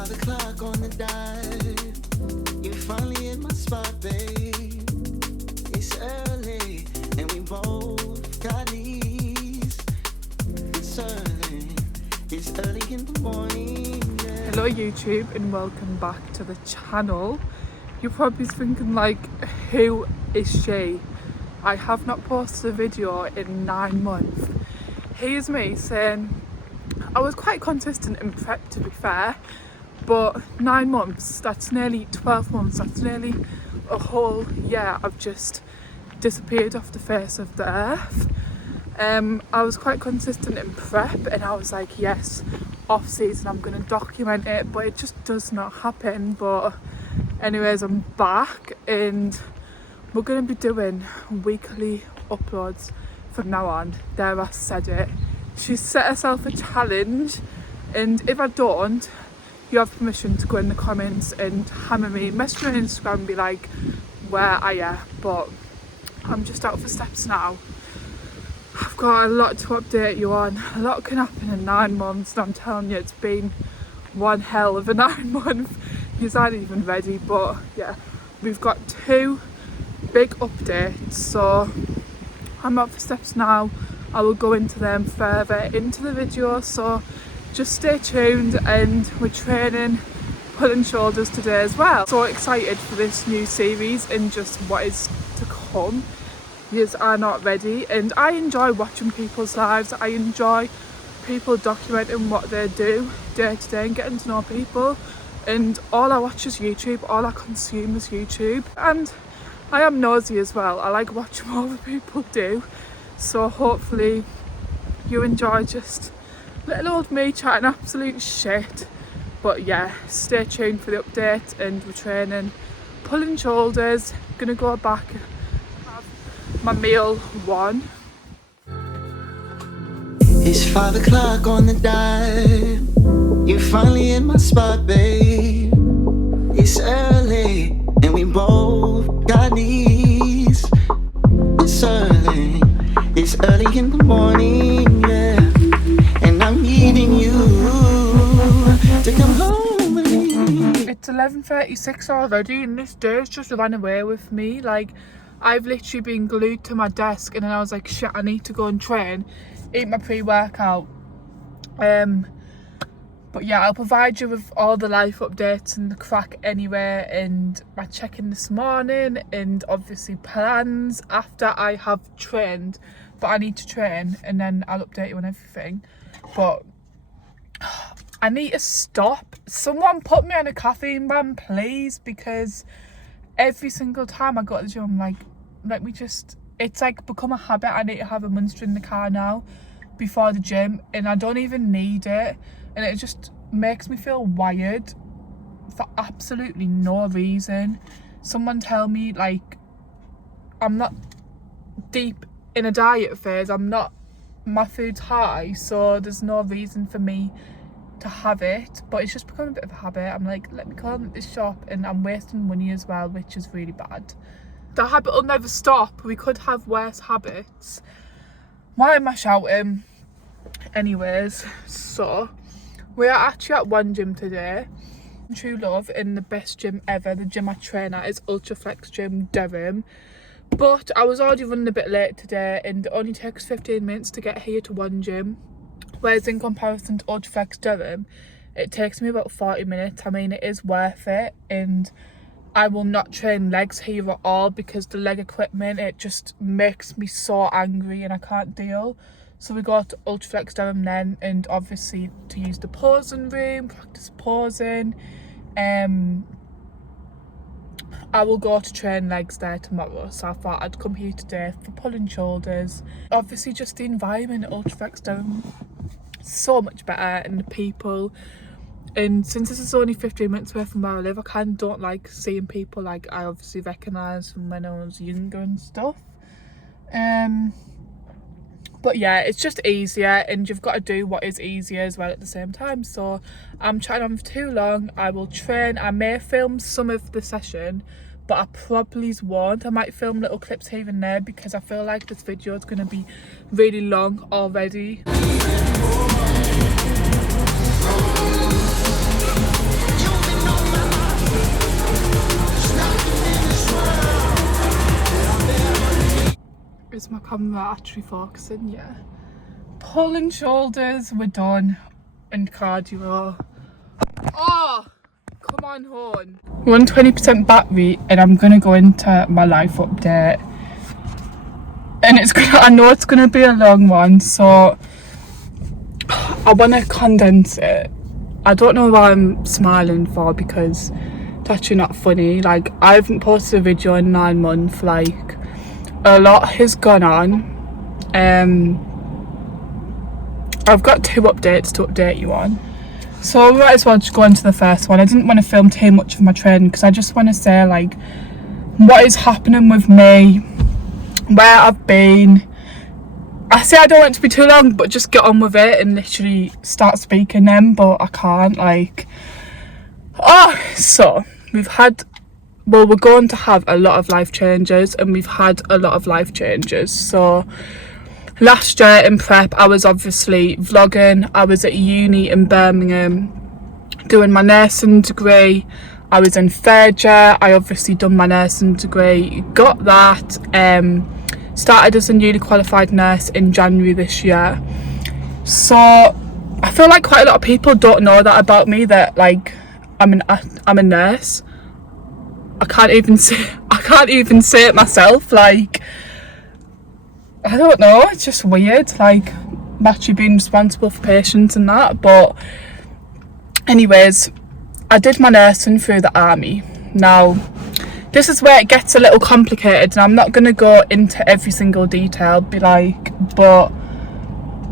5 o'clock on the dime. You finally in my spot, babe. It's early and we both got knees. It's early in the morning. Yeah. Hello YouTube and welcome back to the channel. You're probably thinking like, who is she? I have not posted a video in 9 months. Here's me saying I was quite consistent in prep, to be fair, but 9 months, that's nearly 12 months, that's nearly a whole year I've just disappeared off the face of the earth. I was quite consistent in prep and I was like, yes, off season I'm going to document it, but it just does not happen. But anyways, I'm back and we're going to be doing weekly uploads from now on. There, I said it. She's set herself a challenge, and if I don't, you have permission to go in the comments and hammer me, message me on Instagram and be like, where are you? But I'm just out for steps now. I've got a lot to update you on. A lot can happen in 9 months, and I'm telling you, it's been one hell of a 9 months. You aren't even ready, but yeah, we've got 2 big updates, so I'm out for steps now. I will go into them further into the video, so just stay tuned. And we're training pulling shoulders today as well. So excited for this new series and just what is to come. You are not ready, and I enjoy watching people's lives. I enjoy people documenting what they do day to day and getting to know people. And all I watch is YouTube, all I consume is YouTube, and I am nosy as well. I like watching what other people do. So hopefully you enjoy just little old me chatting absolute shit. But yeah, stay tuned for the update, and we're training pulling shoulders. Gonna go back and have my meal 1. It's 5 o'clock on the dime. You finally in my spot, babe. It's early and we both got knees. It's early in the morning, yeah. And I'm needing you to come home with me. It's 11:36 already, and this day's just run away with me. Like, I've literally been glued to my desk, and then I was like, shit, I need to go and train, eat my pre-workout. But yeah, I'll provide you with all the life updates and the crack anyway, and my check-in this morning, and obviously plans after I have trained. But I need to train and then I'll update you on everything. But I need to stop. Someone put me on a caffeine ban, please, because every single time I go to the gym, I'm like, let me just, it's like become a habit. I need to have a Monster in the car now before the gym, and I don't even need it. And it just makes me feel wired for absolutely no reason. Someone tell me, like, I'm not deep in a diet phase, my food's high, so there's no reason for me to have it. But it's just become a bit of a habit. I'm like, let me go to this shop, and I'm wasting money as well, which is really bad. The habit will never stop. We could have worse habits. Why am I shouting? Anyways, so we are actually at one gym today, True Love, in the best gym ever. The gym I train at is Ultraflex Gym Durham, but I was already running a bit late today, and it only takes 15 minutes to get here to one gym, whereas in comparison to Ultraflex Durham it takes me about 40 minutes. I mean, it is worth it, and I will not train legs here at all because the leg equipment, it just makes me so angry and I can't deal. So we got Ultraflex Durham then, and obviously to use the posing room, practice posing. I will go to train legs there tomorrow, so I thought I'd come here today for pulling shoulders. Obviously just the environment at Ultraflex Durham, so much better, and the people. And since this is only 15 minutes away from where I live, I kind of don't like seeing people like I obviously recognise from when I was younger and stuff. But yeah, it's just easier, and you've got to do what is easier as well at the same time. So I'm chatting on for too long. I will train. I may film some of the session, but I probably won't. I might film little clips here and there because I feel like this video is going to be really long already. Is my camera actually focusing? Yeah. Pulling shoulders, we're done. And cardio. Oh, come on home. We're on 20% battery and I'm gonna go into my life update. And I know it's gonna be a long one, so I wanna condense it. I don't know why I'm smiling for, because it's actually not funny. Like, I haven't posted a video in 9 months. Like, a lot has gone on. I've got 2 updates to update you on. So we might as well just go into the first one. I didn't want to film too much of my training because I just want to say, like, what is happening with me, where I've been. I say I don't want it to be too long, but just get on with it and literally start speaking them, but I can't, like. So we're going to have a lot of life changes, and we've had a lot of life changes. So last year in prep, I was obviously vlogging. I was at uni in Birmingham doing my nursing degree. I was in third year. I obviously done my nursing degree, got that. Started as a newly qualified nurse in January this year. So I feel like quite a lot of people don't know that about me, that like I'm a nurse. I can't even say it myself. Like, I don't know, it's just weird, like, I'm actually being responsible for patients and that. But anyways, I did my nursing through the army. Now, this is where it gets a little complicated, and I'm not going to go into every single detail, but I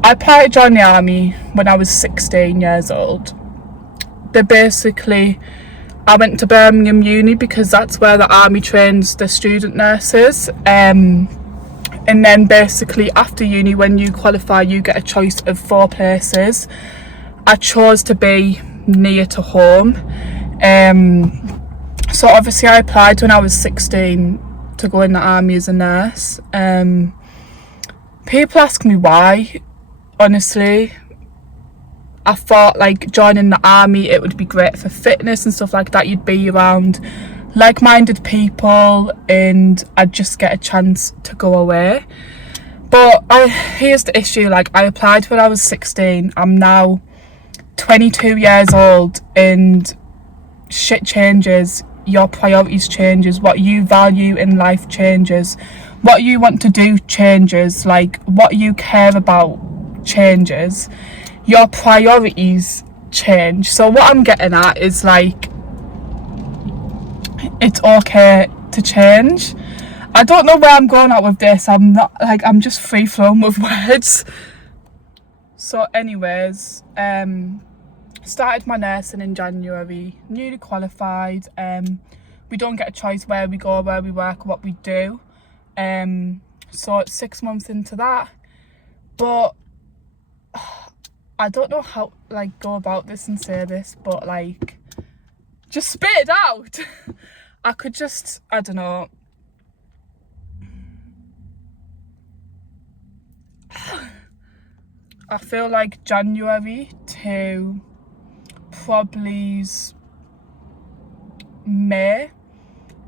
applied to join the army when I was 16 years old. I went to Birmingham Uni because that's where the army trains the student nurses. And then basically after uni, when you qualify, you get a choice of 4 places. I chose to be near to home. So obviously I applied when I was 16 to go in the army as a nurse. People ask me why. Honestly, I thought, like, joining the army, it would be great for fitness and stuff like that. You'd be around like-minded people and I'd just get a chance to go away. But here's the issue. Like, I applied when I was 16. I'm now 22 years old, and shit changes. Your priorities changes. What you value in life changes. What you want to do changes. Like, what you care about changes. Your priorities change. So what I'm getting at is, like, it's okay to change. I don't know where I'm going at with this. I'm just free flowing with words. So anyways, started my nursing in January, newly qualified. We don't get a choice where we go, where we work, what we do. So it's 6 months into that, but I don't know how, like, go about this and say this, but, like, just spit it out. I don't know. I feel like January to probably May,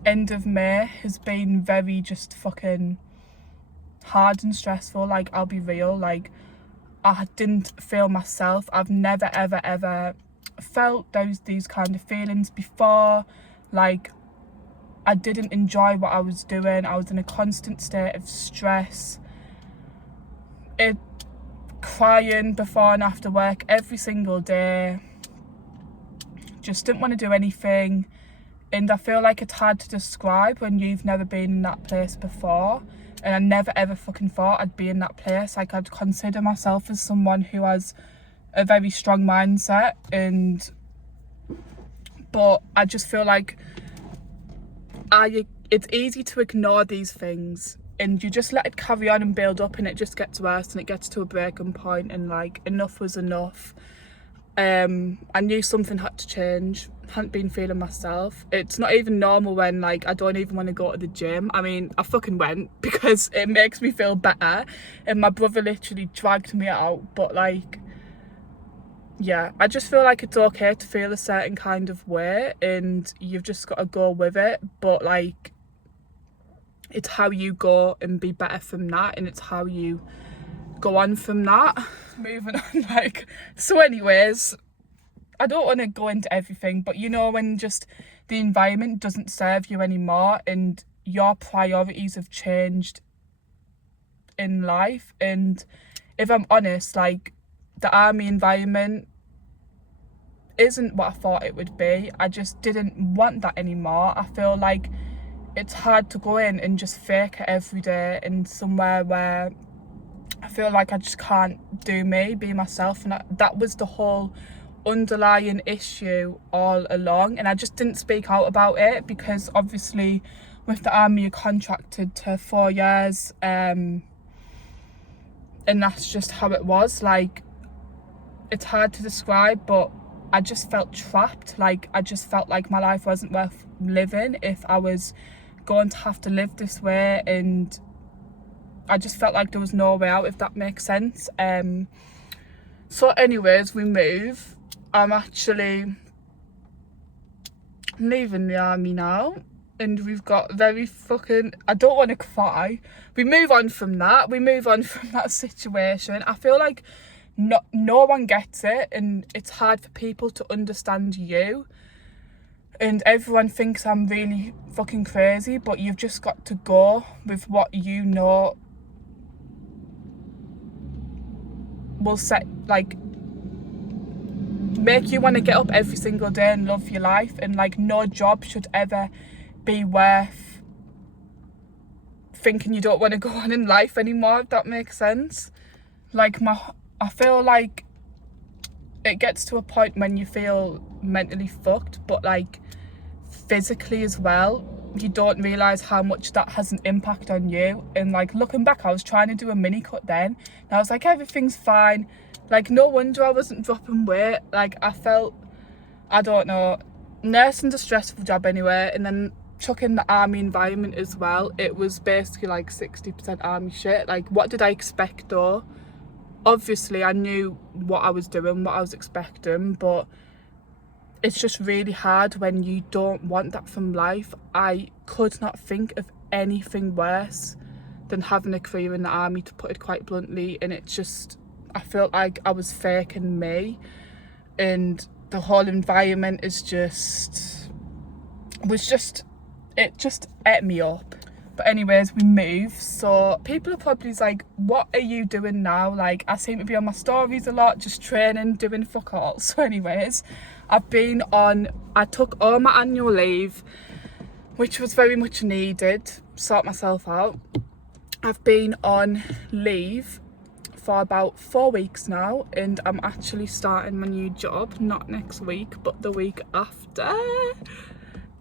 end of May, has been very just fucking hard and stressful. Like, I'll be real, like, I didn't feel myself. I've never ever felt these kind of feelings before. Like, I didn't enjoy what I was doing. I was in a constant state of stress, crying before and after work every single day. Just didn't want to do anything. And I feel like it's hard to describe when you've never been in that place before. And I never ever fucking thought I'd be in that place. Like, I'd consider myself as someone who has a very strong mindset, but I just feel like it's easy to ignore these things, and you just let it carry on and build up, and it just gets worse, and it gets to a breaking point, and, like, enough was enough. I knew something had to change. Hadn't been feeling myself. It's not even normal when, like, I don't even want to go to the gym. I mean, I fucking went because it makes me feel better, and my brother literally dragged me out. But, like, yeah, I just feel like it's okay to feel a certain kind of way, and you've just got to go with it. But, like, it's how you go and be better from that, and it's how you go on from that. Moving on, like, so anyways, I don't want to go into everything, but you know, when just the environment doesn't serve you anymore and your priorities have changed in life. And if I'm honest, like, the army environment isn't what I thought it would be. I just didn't want that anymore. I feel like it's hard to go in and just fake it every day in somewhere where I feel like I just can't do me, be myself. And that was the whole underlying issue all along. And I just didn't speak out about it because obviously with the army you're contracted to 4 years, and that's just how it was. Like, it's hard to describe, but I just felt trapped. Like, I just felt like my life wasn't worth living if I was going to have to live this way, and I just felt like there was no way out, if that makes sense. So anyways, we move. I'm actually leaving the army now, and we've got very fucking, I don't want to cry. We move on from that situation. I feel like no one gets it, and it's hard for people to understand you. And everyone thinks I'm really fucking crazy, but you've just got to go with what you know will set, like, make you want to get up every single day and love your life. And like, no job should ever be worth thinking you don't want to go on in life anymore, if that makes sense. Like, I feel like it gets to a point when you feel mentally fucked, but like physically as well. You don't realise how much that has an impact on you. And like, looking back, I was trying to do a mini cut then, and I was like, everything's fine. Like, no wonder I wasn't dropping weight. Like, I felt, I don't know, nursing's a stressful job anyway, and then chucking the army environment as well, it was basically like 60% army shit. Like, what did I expect though? Obviously I knew what I was doing, what I was expecting, but it's just really hard when you don't want that from life. I could not think of anything worse than having a career in the army, to put it quite bluntly. And it just, I felt like I was faking me, and the whole environment is just, it just ate me up. But anyways, we move. So people are probably like, what are you doing now? Like, I seem to be on my stories a lot, just training, doing fuck all. So anyways, I took all my annual leave, which was very much needed, sort myself out. I've been on leave for about 4 weeks now, and I'm actually starting my new job, not next week, but the week after.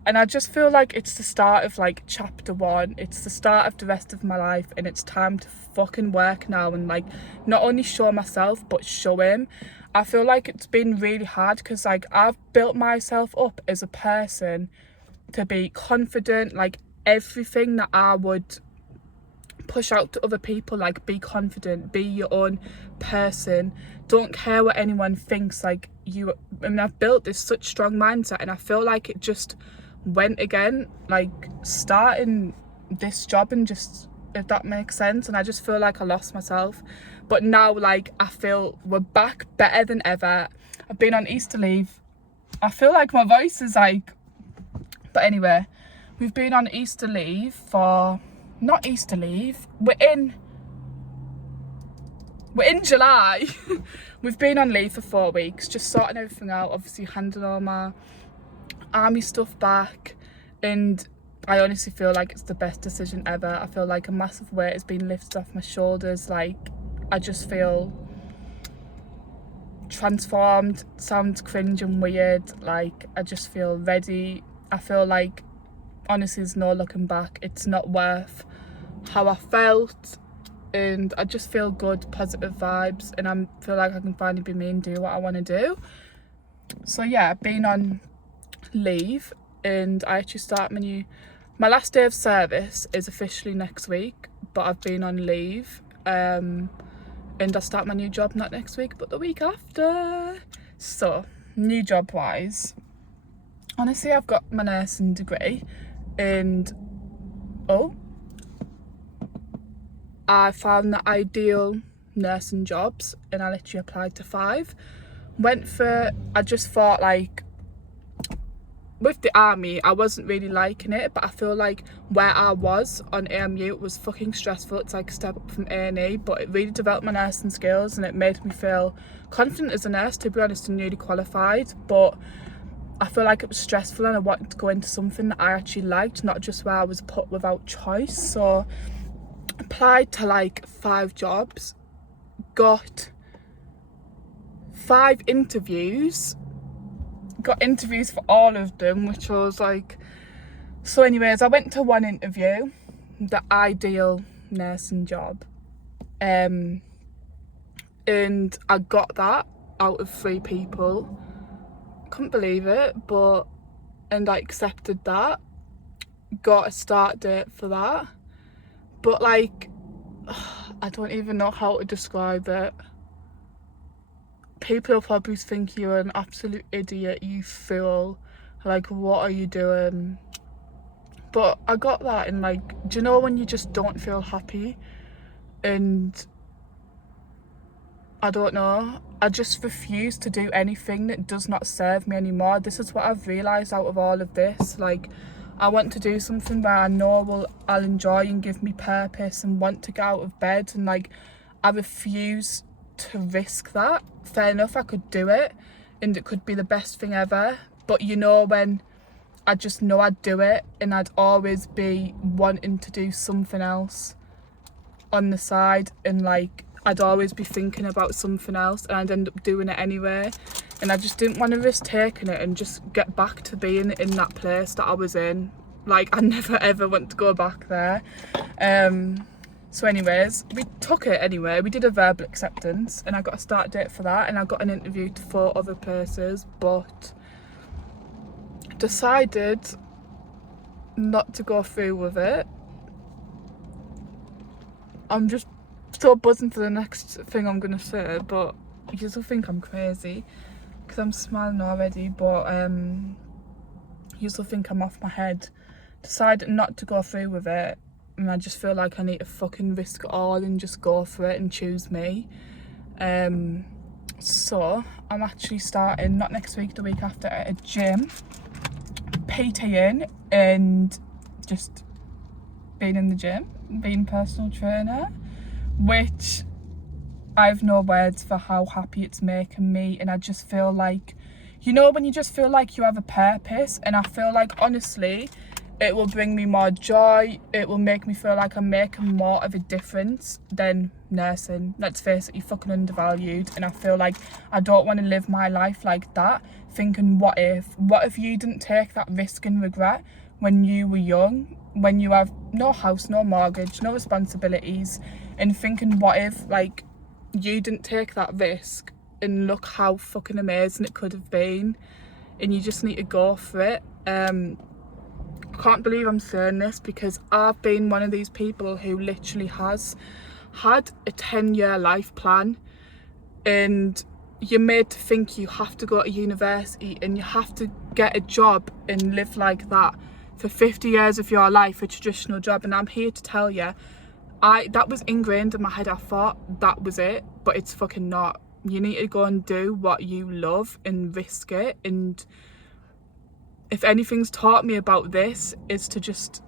And I just feel like it's the start of like chapter 1. It's the start of the rest of my life, and it's time to fucking work now and like not only show myself but show him. I feel like it's been really hard because like I've built myself up as a person to be confident, like everything that I would push out to other people, like be confident, be your own person, don't care what anyone thinks. Like, you, I mean, I've built this such strong mindset, and I feel like it just went again, like starting this job, and just, if that makes sense. And I just feel like I lost myself. But now, like, I feel we're back better than ever. I've been on Easter leave. I feel like my voice is like, but anyway, we've been on Easter leave for, not Easter leave, we're in July. We've been on leave for 4 weeks, just sorting everything out, obviously handing all my army stuff back, and I honestly feel like it's the best decision ever. I feel like a massive weight has been lifted off my shoulders. Like, I just feel transformed. Sounds cringe and weird. Like, I just feel ready. I feel like, honestly, there's no looking back. It's not worth how I felt, and I just feel good, positive vibes, and I feel like I can finally be me and do what I want to do. So yeah, I've been on leave, and I actually start my last day of service is officially next week, but I've been on leave, and I start my new job not next week but the week after. So new job wise, honestly, I've got my nursing degree, and I found the ideal nursing jobs and I literally applied to 5. I just thought like, with the army, I wasn't really liking it, but I feel like where I was on AMU, it was fucking stressful. It's like a step up from A&E, but it really developed my nursing skills and it made me feel confident as a nurse, to be honest, and newly qualified. But I feel like it was stressful and I wanted to go into something that I actually liked, not just where I was put without choice. So applied to like 5 jobs, got 5 interviews, got interviews for all of them, which was like, so anyways, I went to one interview, the ideal nursing job, and I got that out of 3 people. Couldn't believe it, and I accepted that, got a start date for that, but like, I don't even know how to describe it. People will probably think you're an absolute idiot, you fool, like what are you doing? But I got that, and like, do you know when you just don't feel happy? And I don't know, I just refuse to do anything that does not serve me anymore. This is what I've realised out of all of this. Like, I want to do something where I know I'll enjoy and give me purpose and want to get out of bed, and like, I refuse to risk that. Fair enough, I could do it and it could be the best thing ever, but you know, when I just know I'd do it and I'd always be wanting to do something else on the side, and like, I'd always be thinking about something else and I'd end up doing it anyway, and I just didn't want to risk taking it and just get back to being in that place that I was in. Like, I never ever want to go back there. So anyways, we took it anyway. We did a verbal acceptance and I got a start date for that, and I got an interview to 4 other places, but decided not to go through with it. I'm just so buzzing for the next thing I'm gonna say, but you still think I'm crazy because I'm smiling already, but you still think I'm off my head. Decided not to go through with it, and I just feel like I need to fucking risk it all and just go for it and choose me. So I'm actually starting, not next week, the week after, at a gym, PTing and just being in the gym, being personal trainer, which I've no words for how happy it's making me. And I just feel like, you know, when you just feel like you have a purpose, and I feel like, honestly, it will bring me more joy. It will make me feel like I'm making more of a difference than nursing. Let's face it, you're fucking undervalued. And I feel like I don't want to live my life like that, thinking, what if you didn't take that risk and regret when you were young, when you have no house, no mortgage, no responsibilities, and thinking, what if like you didn't take that risk and look how fucking amazing it could have been, and you just need to go for it. I can't believe I'm saying this, because I've been one of these people who literally has had a 10-year life plan, and you're made to think you have to go to university and you have to get a job and live like that for 50 years of your life, a traditional job. And I'm here to tell you, that was ingrained in my head. I thought that was it, but it's fucking not. You need to go and do what you love and risk it. And if anything's taught me about this, is to just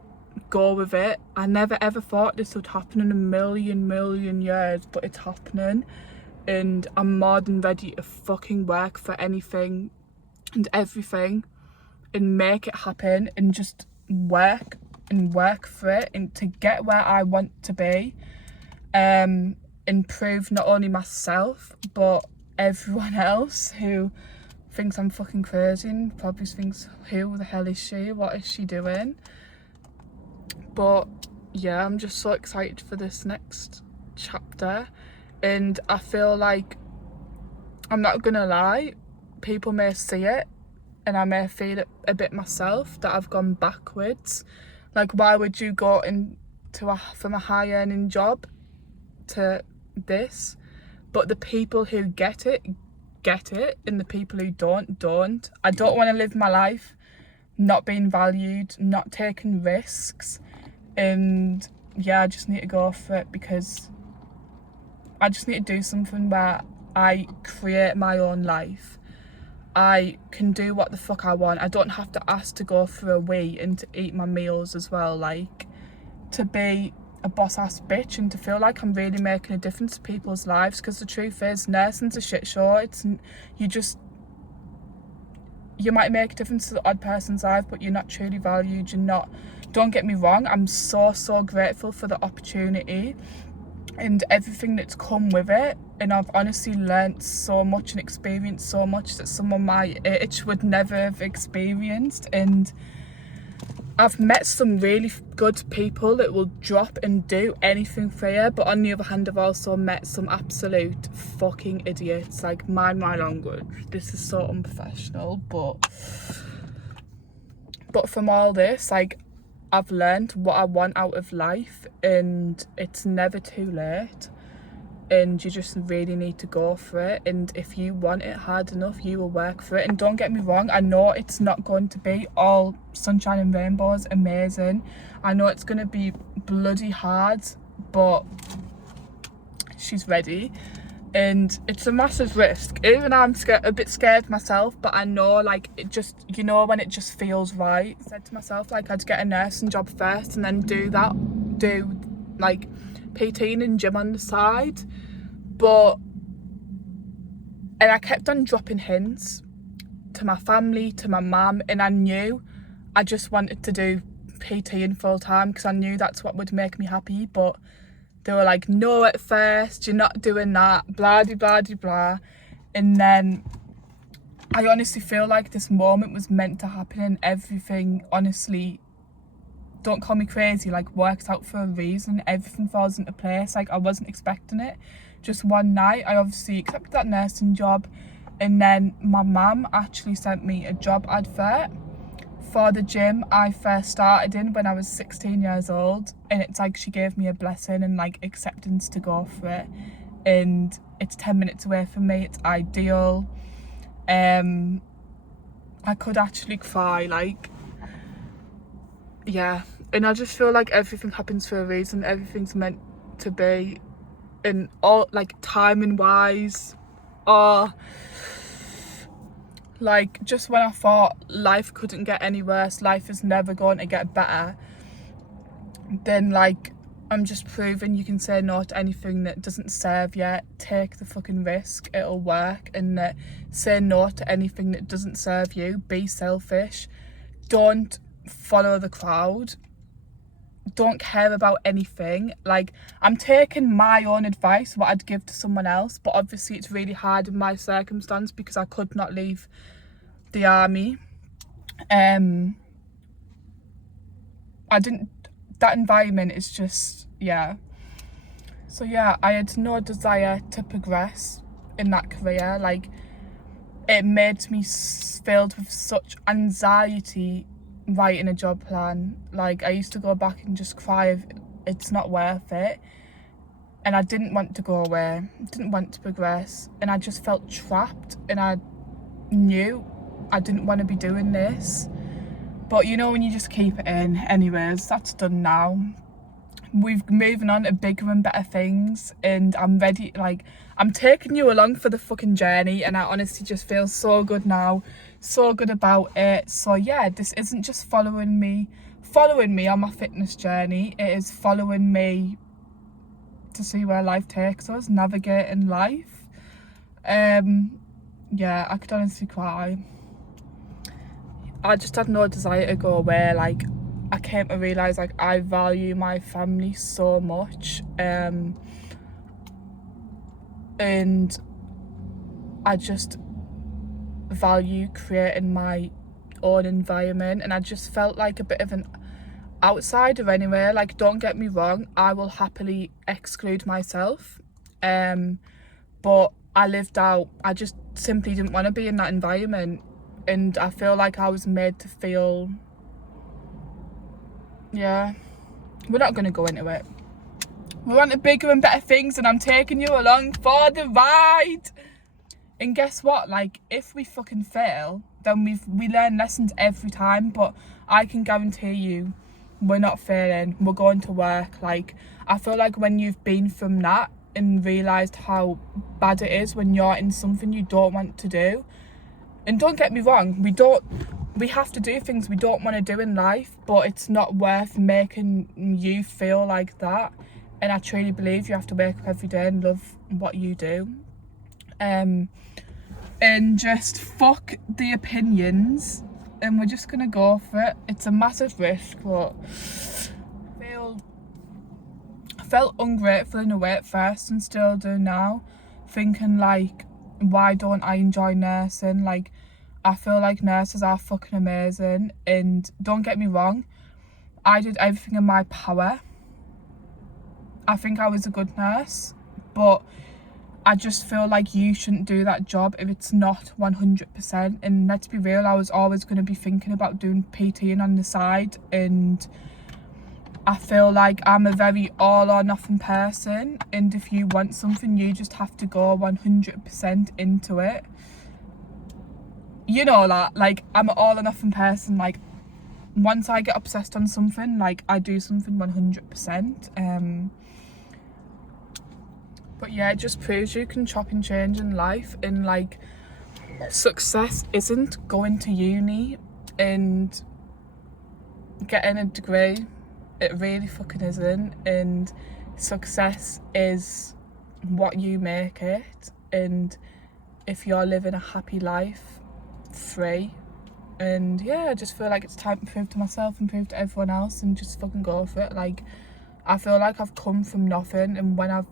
go with it. I never ever thought this would happen in a million years, but it's happening, and I'm more than ready to fucking work for anything and everything and make it happen, and just work for it, and to get where I want to be, and prove not only myself but everyone else who thinks I'm fucking crazy and probably thinks, who the hell is she? What is she doing? But yeah, I'm just so excited for this next chapter, and I feel like, I'm not gonna lie, people may see it and I may feel it a bit myself, that I've gone backwards. Like, why would you go from a high earning job to this? But the people who get it, and the people who don't. I don't want to live my life not being valued, not taking risks, and yeah, I just need to go for it, because I just need to do something where I create my own life. I can do what the fuck I want. I don't have to ask to go for a wee and to eat my meals as well. Like, to be a boss ass bitch and to feel like I'm really making a difference to people's lives, because the truth is, nursing's a shit show. You might make a difference to the odd person's life, but you're not truly valued. Don't get me wrong, I'm so grateful for the opportunity and everything that's come with it, and I've honestly learnt so much and experienced so much that someone my age would never have experienced. And I've met some really good people that will drop and do anything for you, but on the other hand, I've also met some absolute fucking idiots. Like, mind my language, this is so unprofessional, but from all this, like, I've learned what I want out of life, and it's never too late, and you just really need to go for it. And if you want it hard enough, you will work for it. And don't get me wrong, I know it's not going to be all sunshine and rainbows, amazing. I know it's going to be bloody hard, but she's ready. And it's a massive risk. Even I'm a bit scared myself, but I know, like, it just, when it just feels right. I said to myself, like, I'd get a nursing job first and then do like PT and gym on the side. And I kept on dropping hints to my family, to my mum, and I knew I just wanted to do PT in full time, because I knew that's what would make me happy. But they were like, no, at first, you're not doing that, blah, de, blah, de, blah. And then I honestly feel like this moment was meant to happen, and everything, honestly, don't call me crazy, like, works out for a reason. Everything falls into place. Like, I wasn't expecting it. Just one night, I obviously accepted that nursing job, and then my mum actually sent me a job advert for the gym I first started in when I was 16 years old, and it's like she gave me a blessing and like acceptance to go for it, and it's 10 minutes away from me. It's ideal. I could actually cry, like, yeah. And I just feel like everything happens for a reason. Everything's meant to be, and all, like, timing wise, or like, just when I thought life couldn't get any worse, life is never going to get better, then, like, I'm just proving you can say no to anything that doesn't serve you. Take the fucking risk, it'll work. And say no to anything that doesn't serve you. Be selfish. Don't follow the crowd. Don't care about anything. Like, I'm taking my own advice, what I'd give to someone else, but obviously it's really hard in my circumstance because I could not leave the army. That environment is just, yeah. So yeah, I had no desire to progress in that career. Like, it made me filled with such anxiety writing a job plan. Like, I used to go back and just cry if it's not worth it, and I didn't want to go away, didn't want to progress, and I just felt trapped, and I knew I didn't want to be doing this. But when you just keep it in. Anyways, that's done now. We're moving on to bigger and better things, and I'm ready. Like, I'm taking you along for the fucking journey, and I honestly just feel so good now, so good about it. So yeah, this isn't just following me on my fitness journey. It is following me to see where life takes us, navigating life. Yeah, I could honestly cry. I just had no desire to go away. Like, I came to realise, like, I value my family so much, and I just value creating my own environment, and I just felt like a bit of an outsider anyway. Like, don't get me wrong, I will happily exclude myself, but I lived out, I just simply didn't want to be in that environment, and I feel like I was made to feel, yeah, we're not going to go into it. We're on to bigger and better things, and I'm taking you along for the ride. And guess what? Like, if we fucking fail, then we learn lessons every time. But I can guarantee you, we're not failing, we're going to work. Like, I feel like when you've been from that and realised how bad it is when you're in something you don't want to do, and don't get me wrong, we have to do things we don't want to do in life, but it's not worth making you feel like that. And I truly believe you have to wake up every day and love what you do. And just fuck the opinions, and we're just gonna go for it. It's a massive risk, but I felt ungrateful in a way at first and still do now, thinking like, why don't I enjoy nursing? Like, I feel like nurses are fucking amazing, and don't get me wrong, I did everything in my power. I think I was a good nurse, but I just feel like you shouldn't do that job if it's not 100%. And let's be real, I was always going to be thinking about doing PTing on the side, and I feel like I'm a very all or nothing person, and if you want something you just have to go 100% into it. You know that, like, I'm an all or nothing person. Like, once I get obsessed on something, like, I do something 100%. But yeah, it just proves you can chop and change in life, and like, success isn't going to uni and getting a degree. It really fucking isn't. And success is what you make it, and if you're living a happy life free. And yeah, I just feel like it's time to prove to myself and prove to everyone else and just fucking go for it. Like, I feel like I've come from nothing, and when I've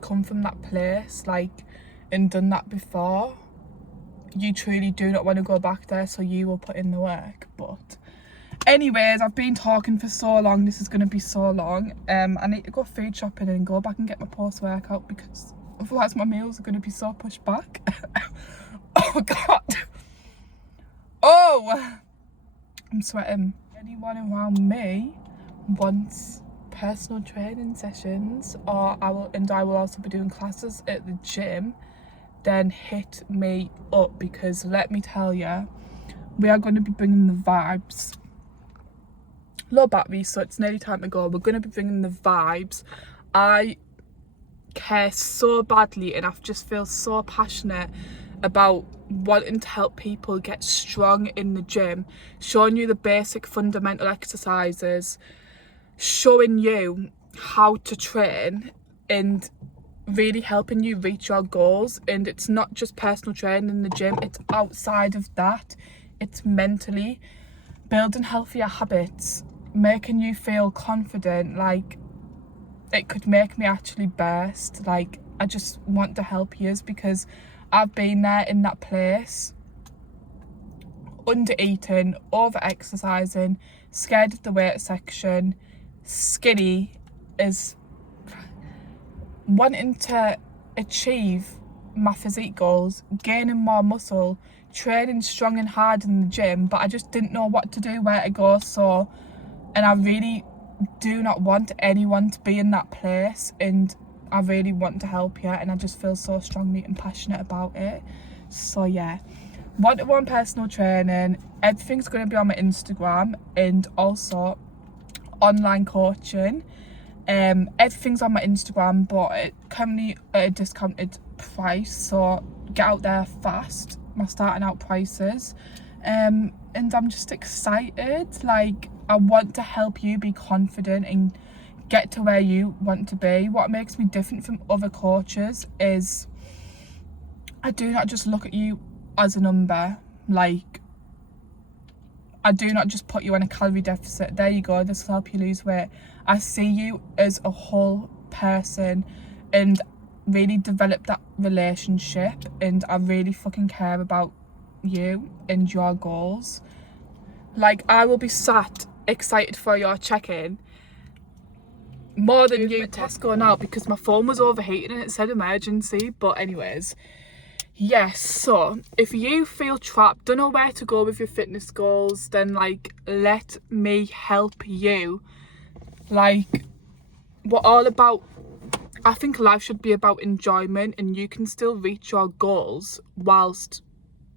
come from that place, like, and done that before, you truly do not want to go back there, so you will put in the work. But anyways, I've been talking for so long, this is going to be so long. I need to go food shopping and go back and get my post-workout, because otherwise my meals are going to be so pushed back. Oh god, oh, I'm sweating. Anyone around me wants personal training sessions, or I will also be doing classes at the gym, then hit me up, because let me tell you, we are going to be bringing the vibes. Low battery, so it's nearly time to go. We're going to be bringing the vibes. I care so badly, and I just feel so passionate about wanting to help people get strong in the gym, showing you the basic fundamental exercises, showing you how to train, and really helping you reach your goals. And it's not just personal training in the gym, it's outside of that. It's mentally building healthier habits, making you feel confident. Like, it could make me actually burst. Like, I just want to help you, because I've been there in that place, under eating, over exercising, scared of the weight section, skinny, is wanting to achieve my physique goals, gaining more muscle, training strong and hard in the gym, but I just didn't know what to do, where to go. So, and I really do not want anyone to be in that place, and I really want to help you, and I just feel so strongly and passionate about it. So yeah, one-to-one personal training, everything's going to be on my Instagram, and also online coaching. Everything's on my Instagram, but it currently at a discounted price, so get out there fast, my starting out prices. And I'm just excited. Like, I want to help you be confident and get to where you want to be. What makes me different from other coaches is I do not just look at you as a number. Like, I do not just put you on a calorie deficit. There you go, this will help you lose weight. I see you as a whole person, and really develop that relationship, and I really fucking care about you and your goals. Like, I will be sat excited for your check-in more than you. Tesco now, because my phone was overheating and it said emergency. But anyways, yes, so if you feel trapped, don't know where to go with your fitness goals, then like, let me help you. Like, we're all about, I think life should be about enjoyment, and you can still reach your goals whilst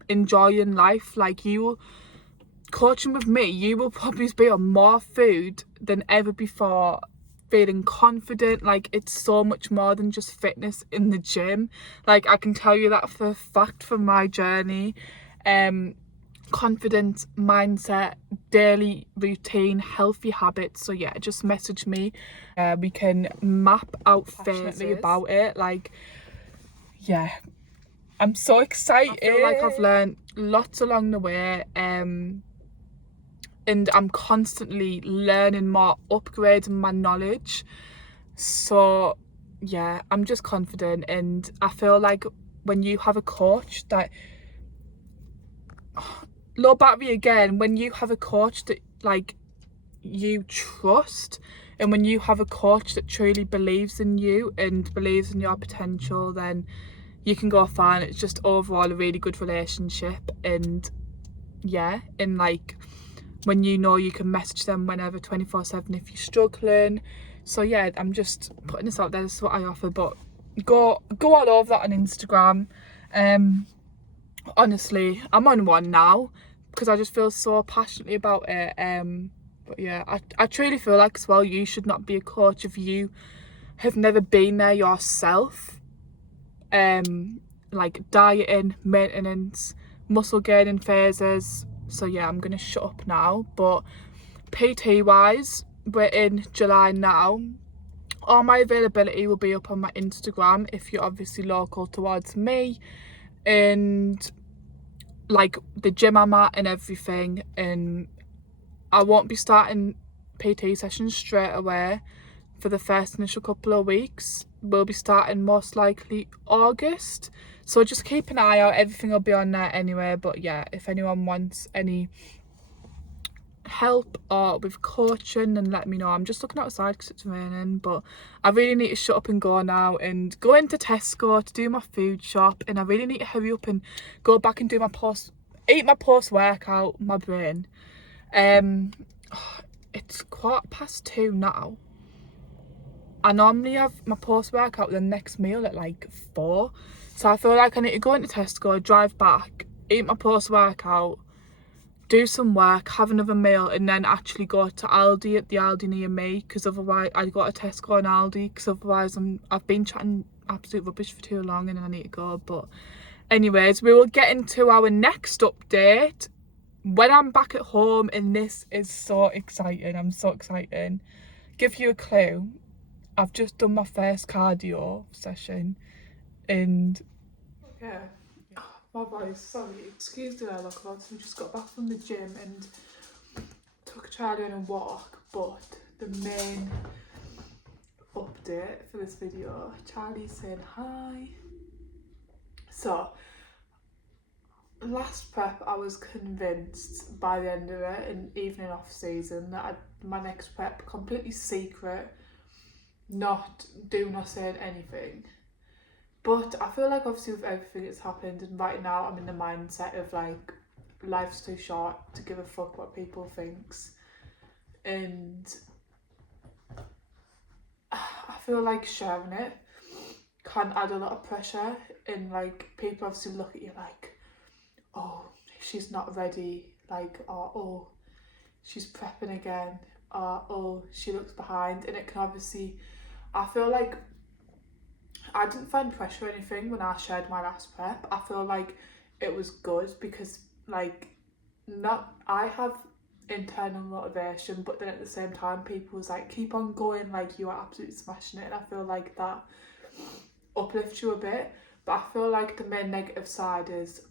enjoying life. Like, you coaching with me, you will probably be on more food than ever before, feeling confident. Like, it's so much more than just fitness in the gym. Like, I can tell you that for a fact from my journey. Confidence, mindset, daily routine, healthy habits. So yeah, just message me. We can map out passionately about it. Like, yeah, I'm so excited. I feel like I've learned lots along the way, and I'm constantly learning more, upgrading my knowledge. So yeah, I'm just confident, and I feel like when you have a coach that, low battery again, when you have a coach that like you trust, and when you have a coach that truly believes in you and believes in your potential, then you can go far. And it's just overall a really good relationship. And yeah, and like when you know you can message them whenever, 24/7, if you're struggling. So yeah, I'm just putting this out there. This is what I offer, but go all over that on Instagram. Honestly, I'm on one now because I just feel so passionately about it. But yeah, I truly feel like as well, you should not be a coach if you have never been there yourself. Like dieting, maintenance, muscle gaining phases. So yeah, I'm gonna shut up now. But PT wise, we're in July now. All my availability will be up on my Instagram if you're obviously local towards me, and like the gym I'm at and everything. And I won't be starting PT sessions straight away for the first initial couple of weeks. We'll be starting most likely August, so just keep an eye out. Everything will be on there anyway. But yeah, if anyone wants any help or with coaching, then let me know. I'm just looking outside because it's raining, but I really need to shut up and go now and go into Tesco to do my food shop, and I really need to hurry up and go back and do my post workout, my brain. It's 2:15 now. I normally have my post workout the next meal at like 4, so I feel like I need to go into Tesco, drive back, eat my post workout, do some work, have another meal, and then actually go to Aldi, at the Aldi near me, because otherwise I go to Tesco and Aldi, because otherwise I've been chatting absolute rubbish for too long and I need to go. But anyways, we will get into our next update when I'm back at home, and this is so exciting. I'm so excited. Give you a clue, I've just done my first cardio session, and yeah, my voice, sorry, excuse the way I look. I've just got back from the gym and took Charlie on a walk. But the main update for this video, Charlie's saying hi. So last prep, I was convinced by the end of it, and even in off season, that my next prep completely secret, not doing or saying anything. But I feel like obviously with everything that's happened, and right now I'm in the mindset of like, life's too short to give a fuck what people thinks, and I feel like sharing it can add a lot of pressure. And like, people obviously look at you like, oh, she's not ready, like, or oh, she's prepping again, or oh, she looks behind. And it can obviously, I feel like I didn't find pressure or anything when I shared my last prep. I feel like it was good because like, not, I have internal motivation, but then at the same time people was like, keep on going, like you are absolutely smashing it. And I feel like that uplifts you a bit. But I feel like the main negative side is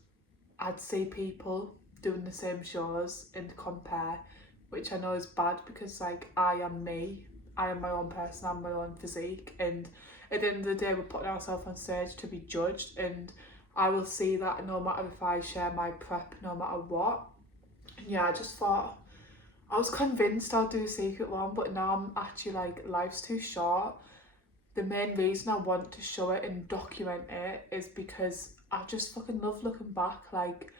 I'd see people doing the same shows and compare, which I know is bad because like, I am me, I am my own person, I'm my own physique, and at the end of the day we're putting ourselves on stage to be judged, and I will see that no matter if I share my prep, no matter what. And yeah, I just thought, I was convinced I'll do a secret one, but now I'm actually like, life's too short. The main reason I want to show it and document it is because I just fucking love looking back. Like,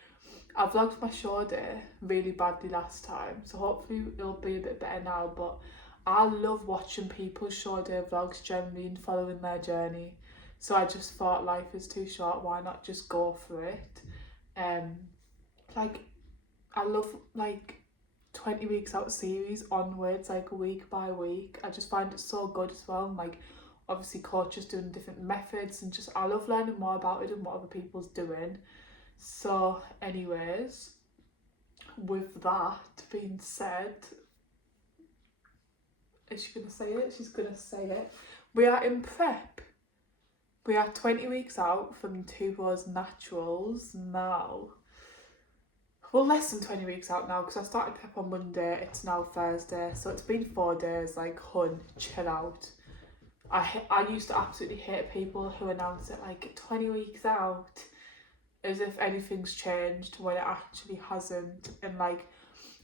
I vlogged my show day really badly last time, so hopefully it'll be a bit better now. But I love watching people's show day vlogs generally and following their journey. So I just thought, life is too short, why not just go for it? Like, I love like 20 weeks out series onwards, like week by week. I just find it so good as well. And, like, obviously coaches doing different methods, and just I love learning more about it and what other people's doing. So anyways, with that being said, is she gonna say it? She's gonna say it. We are in prep. We are 20 weeks out from Two Bros Naturals now. Well, less than 20 weeks out now, because I started prep on Monday. It's now Thursday, so it's been 4 days. Like, hun, chill out. I used to absolutely hate people who announce it like 20 weeks out, as if anything's changed when it actually hasn't. And like,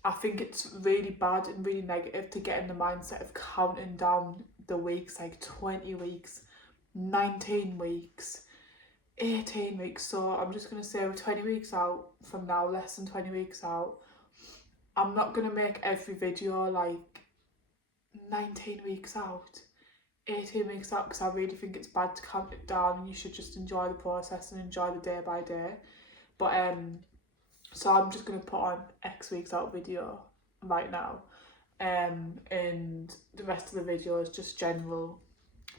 I think it's really bad and really negative to get in the mindset of counting down the weeks, like 20 weeks, 19 weeks, 18 weeks. So I'm just going to say we're 20 weeks out from now, less than 20 weeks out. I'm not going to make every video like 19 weeks out, 18 weeks out, because I really think it's bad to count it down, and you should just enjoy the process and enjoy the day by day. But so I'm just going to put on X weeks out video right now, and the rest of the video is just general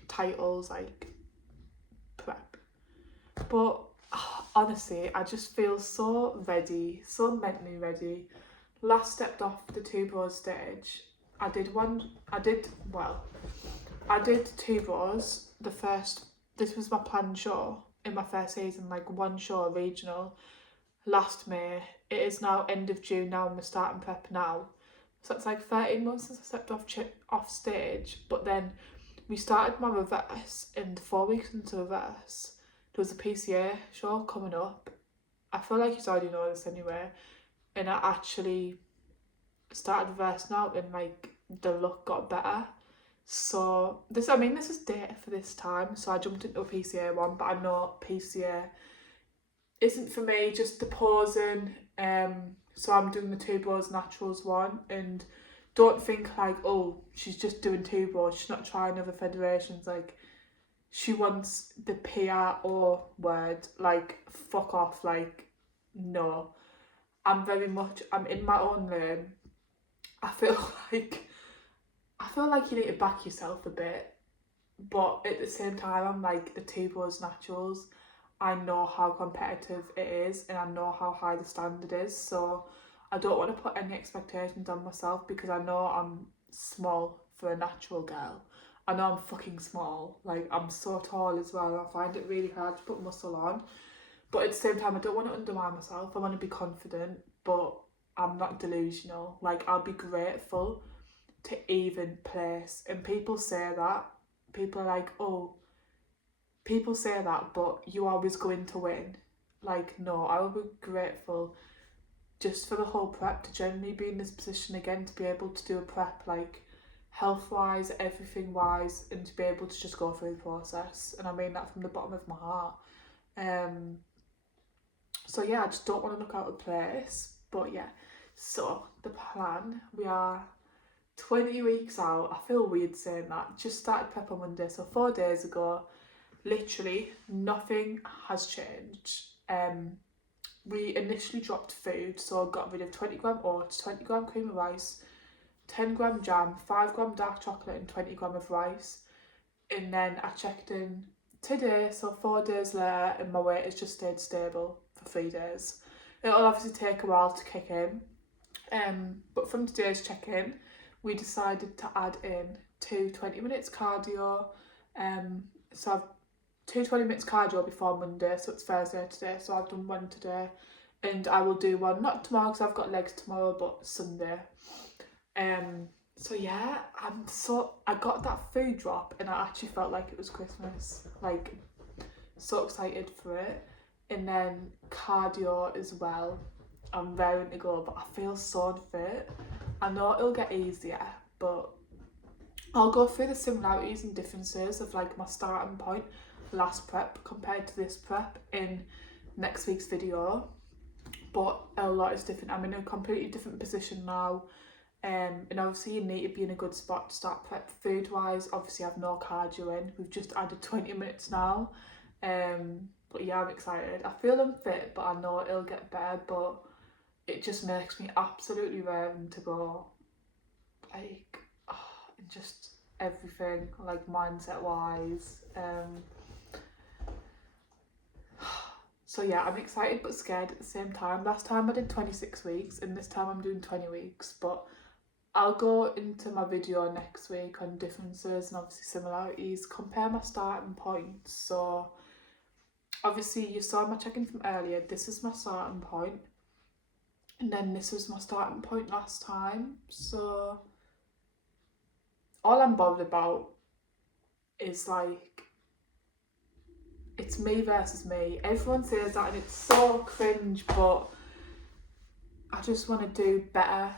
titles like prep. But honestly, I just feel so ready, so mentally ready. Last stepped off the Two Bros stage. I did Two Bros, this was my planned show in my first season, like one show, regional, last May. It is now end of June now, and we're starting prep now. So it's like 13 months since I stepped off stage. But then we started my reverse, and 4 weeks into reverse, there was a PCA show coming up. I feel like you already know this anyway. And I actually started reverse now, and like the look got better. So this is data for this time. So I jumped into a PCA one, but I know PCA isn't for me, just the posing. So I'm doing the Two Bros Naturals one, and don't think like, oh, she's just doing Two Bros, she's not trying other federations. Like, she wants the PRO word, like, fuck off. Like, no, I'm in my own lane. I feel like you need to back yourself a bit, but at the same time, I'm like, the Two Bros Naturals, I know how competitive it is, and I know how high the standard is, so I don't want to put any expectations on myself, because I know I'm small for a natural girl. I know I'm fucking small. Like, I'm so tall as well, and I find it really hard to put muscle on. But at the same time, I don't want to undermine myself. I want to be confident, but I'm not delusional. Like, I'll be grateful to even place. And people say that. People are like, oh, people say that, but you always going to win. Like, no, I will be grateful just for the whole prep, to generally be in this position again, to be able to do a prep, like, health-wise, everything-wise, and to be able to just go through the process. And I mean that from the bottom of my heart. So yeah, I just don't want to look out of place. But yeah, so the plan, we are 20 weeks out. I feel weird saying that. Just started prep on Monday, so 4 days ago. Literally nothing has changed. We initially dropped food, so I got rid of 20 gram oats, 20 gram cream of rice, 10 gram jam, 5 gram dark chocolate, and 20 gram of rice. And then I checked in today, so 4 days later, and my weight has just stayed stable for 3 days. It'll obviously take a while to kick in. But from today's check-in, we decided to add in 2 20 minutes cardio. So I've 2 20 minutes cardio before Monday, so it's Thursday today, so I've done one today, and I will do one, not tomorrow because I've got legs tomorrow, but Sunday. So yeah, I got that food drop, and I actually felt like it was Christmas, like, so excited for it. And then cardio as well, I'm raring to go, but I feel so unfit. I know it'll get easier, but I'll go through the similarities and differences of like my starting point last prep compared to this prep in next week's video. But a lot is different. I'm in a completely different position now, and obviously you need to be in a good spot to start prep food wise. Obviously I've no cardio in, we've just added 20 minutes now, but yeah, I'm excited. I feel unfit, but I know it'll get better. But it just makes me absolutely raring to go, like, and just everything, like mindset wise. So yeah, I'm excited but scared at the same time. Last time I did 26 weeks and this time I'm doing 20 weeks, but I'll go into my video next week on differences and obviously similarities, compare my starting points. So obviously you saw my check-in from earlier, this is my starting point, and then this was my starting point last time. So all I'm bothered about is like, it's me versus me. Everyone says that and it's so cringe, but I just want to do better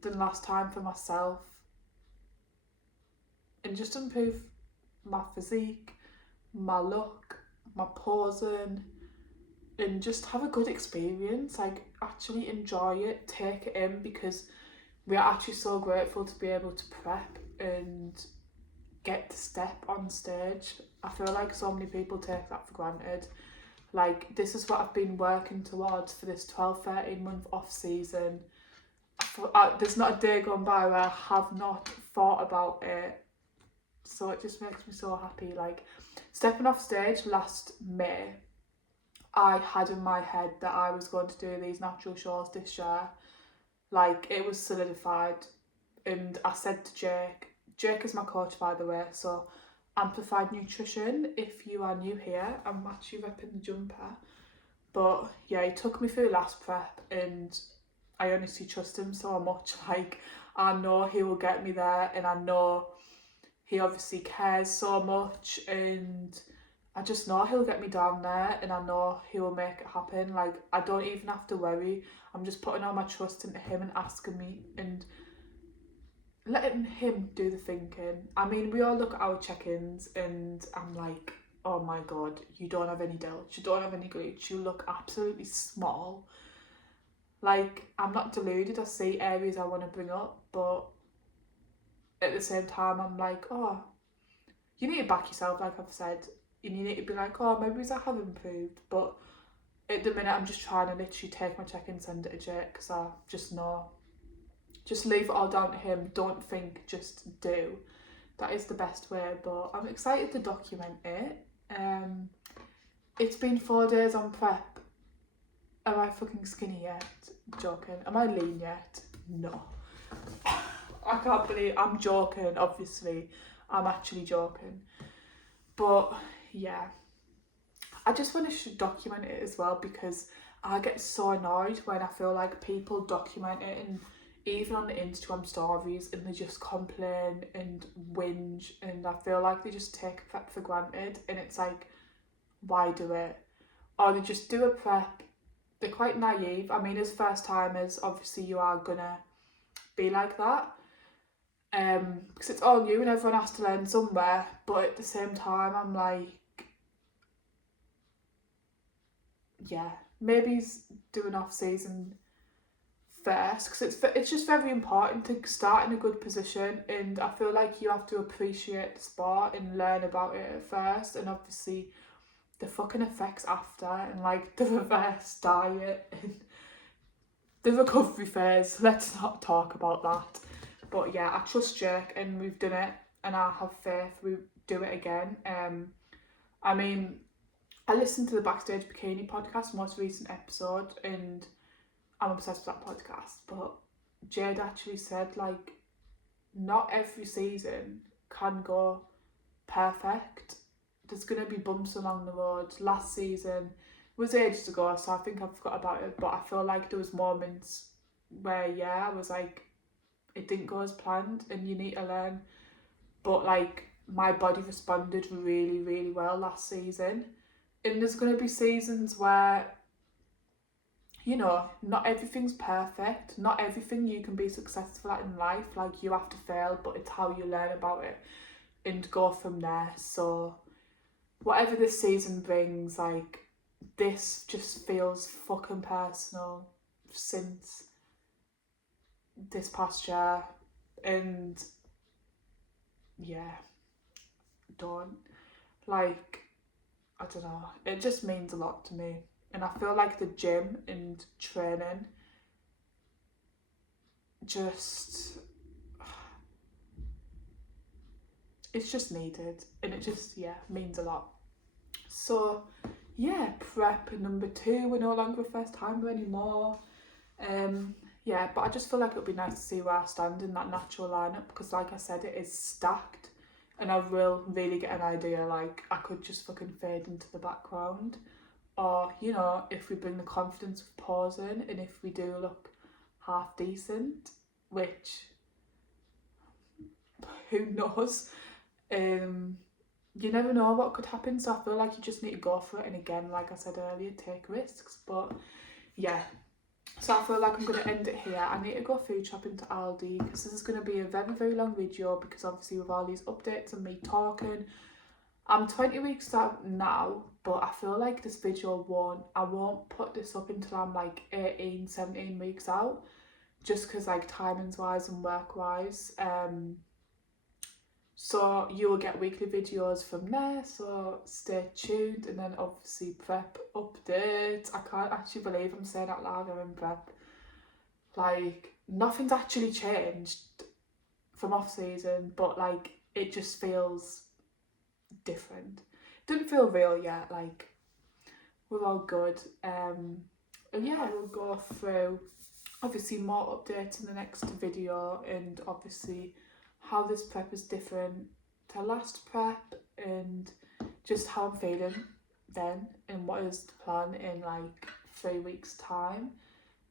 than last time for myself and just improve my physique, my look, my posing, and just have a good experience. Like, actually enjoy it, take it in, because we are actually so grateful to be able to prep and get to step on stage. I feel like so many people take that for granted. Like, this is what I've been working towards for this 12-13 month off season. There's not a day gone by where I have not thought about it. So it just makes me so happy. Like, stepping off stage last May, I had in my head that I was going to do these natural shows this year. Like, it was solidified. And I said to Jake is my coach, by the way, so Amplified Nutrition, if you are new here, I'm actually repping the jumper. But yeah, he took me through last prep and I honestly trust him so much. Like, I know he will get me there, and I know he obviously cares so much, and I just know he'll get me down there, and I know he will make it happen. Like, I don't even have to worry. I'm just putting all my trust into him and asking me and letting him do the thinking. I mean, we all look at our check-ins and I'm like, oh my god, you don't have any delts, you don't have any glutes, you look absolutely small. Like, I'm not deluded, I see areas I want to bring up, but at the same time I'm like, oh, you need to back yourself, like I've said, and you need to be like, oh, maybe I have improved. But at the minute I'm just trying to literally take my check-in, send it to Jake, because I just know, just leave it all down to him, don't think, just do. That is the best way. But I'm excited to document it. It's been 4 days on prep. Am I fucking skinny yet? Joking. Am I lean yet? No. I can't believe I'm joking, obviously. I'm actually joking. But yeah, I just want to document it as well, because I get so annoyed when I feel like people document it, and even on the Instagram stories, and they just complain and whinge, and I feel like they just take prep for granted, and it's like, why do it? Or they just do a prep, they're quite naive. I mean, as first timers, obviously you are gonna be like that, because it's all new and everyone has to learn somewhere. But at the same time, I'm like, yeah, maybe do an off season first, because it's just very important to start in a good position, and I feel like you have to appreciate the sport and learn about it at first, and obviously the fucking effects after, and like the reverse diet and the recovery phase. Let's not talk about that. But yeah, I trust Jake, and we've done it, and I have faith we do it again. I mean, I listened to the Backstage Bikini podcast, most recent episode, and I'm obsessed with that podcast. But Jade actually said, like, not every season can go perfect. There's going to be bumps along the road. Last season was ages ago, so I think I've forgot about it, but I feel like there was moments where, yeah, I was like, it didn't go as planned, and you need to learn. But like, my body responded really, really well last season. And there's going to be seasons where, you know, not everything's perfect. Not everything you can be successful at in life. Like, you have to fail, but it's how you learn about it and go from there. So whatever this season brings, like, this just feels fucking personal since this past year. And yeah, don't, like, I don't know, it just means a lot to me. and I feel like the gym and training just, it's just needed, and it just, yeah, means a lot. So yeah, prep number 2, we're no longer a first timer anymore. Yeah, but I just feel like it would be nice to see where I stand in that natural lineup, because like I said, it is stacked, and I will really get an idea, like I could just fucking fade into the background, or you know, if we bring the confidence of pausing, and if we do look half decent, which who knows, you never know what could happen. So I feel like you just need to go for it, and again, like I said earlier, take risks. But yeah, so I feel like I'm going to end it here. I need to go food shopping to Aldi, because this is going to be a very, very long video, because obviously with all these updates and me talking, I'm 20 weeks out now, but I feel like this video I won't put this up until I'm like 18, 17 weeks out, just because like timings wise and work wise. So you will get weekly videos from there, so stay tuned. And then obviously prep updates. I can't actually believe I'm saying out loud I'm in prep. Like, nothing's actually changed from off season, but like it just feels different. It doesn't feel real yet, like we're all good. And yeah, we'll go through obviously more updates in the next video, and obviously how this prep is different to last prep, and just how I'm feeling then, and what is the plan in like 3 weeks time.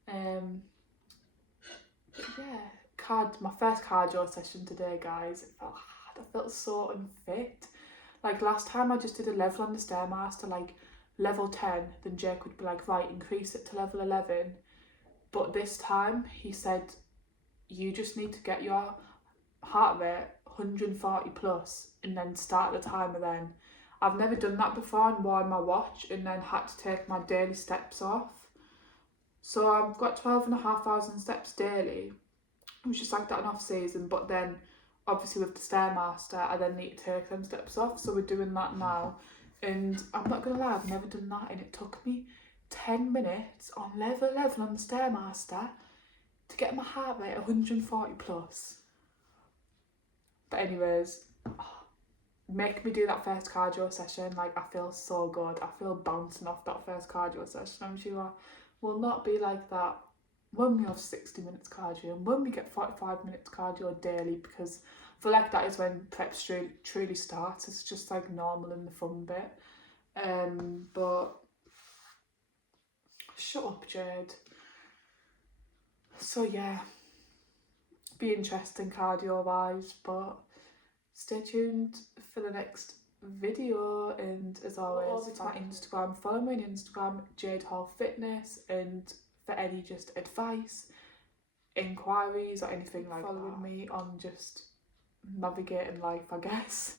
Yeah, my first cardio session today, guys. It felt hard. I felt so unfit. Like last time I just did a level on the Stairmaster, like level 10, then Jake would be like, right, increase it to level 11. But this time he said, you just need to get your heart rate 140 plus and then start the timer then. I've never done that before and worn my watch and then had to take my daily steps off. So I've got 12,500 steps daily, which is like that in off season, but then obviously with the Stairmaster I then need to take them steps off, so we're doing that now. And I'm not gonna lie, I've never done that, and it took me 10 minutes on level 11 on the Stairmaster to get my heart rate 140 plus. But anyways, make me do that first cardio session. Like, I feel so good. I feel bouncing off that first cardio session. I'm sure will not be like that when we have 60 minutes cardio and when we get 45 minutes cardio daily, because I feel like that is when prep truly starts. It's just like normal and the fun bit. But shut up, Jade. So yeah, be interesting cardio wise, but stay tuned for the next video. And as always, it's my Instagram, follow me on Instagram, Jade Hall Fitness, and for any just advice, inquiries or anything like that, following me on just navigating life, I guess.